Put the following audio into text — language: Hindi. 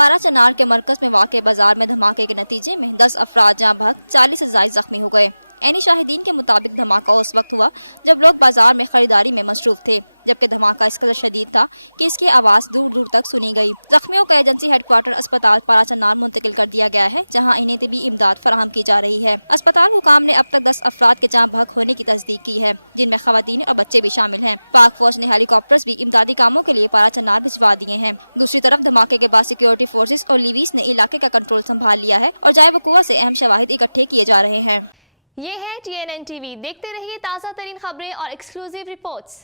पारा चनार के मरकज में वाक़े बाजार में धमाके के नतीजे में 10 अफराद जहाँ भग 40 से ज़ायद जख्मी हो गए। ऐनी शाहिदीन के मुताबिक धमाका उस वक्त हुआ जब लोग बाजार में खरीदारी में मसरूफ थे, जबकि धमाका इस कदर शदीद था कि इसकी आवाज़ दूर दूर तक सुनी गई। जख्मियों को एजेंसी हेडक्वार्टर अस्पताल पारा चनार मुंतकिल कर दिया गया है, जहां इन्हें तिबी इमदाद फराहम की जा रही है। अस्पताल हुकाम ने अब तक 10 अफराद के जाँ बहक होने की तस्दीक की है, जिनमें खवातीन और बच्चे भी शामिल हैं। पाक फौज ने हेलीकॉप्टर्स भी इमदादी कामों के लिए पारा चनार भिजवा दिए हैं। दूसरी तरफ धमाके के बाद सिक्योरिटी फोर्सेज और लीवीस ने इलाके का कंट्रोल संभाल लिया है और जाए वकुआ से अहम शवाहिद इकट्ठे किए जा रहे हैं। ये है TNN TV। देखते रहिए ताज़ा तरीन खबरें और एक्सक्लूसिव रिपोर्ट्स।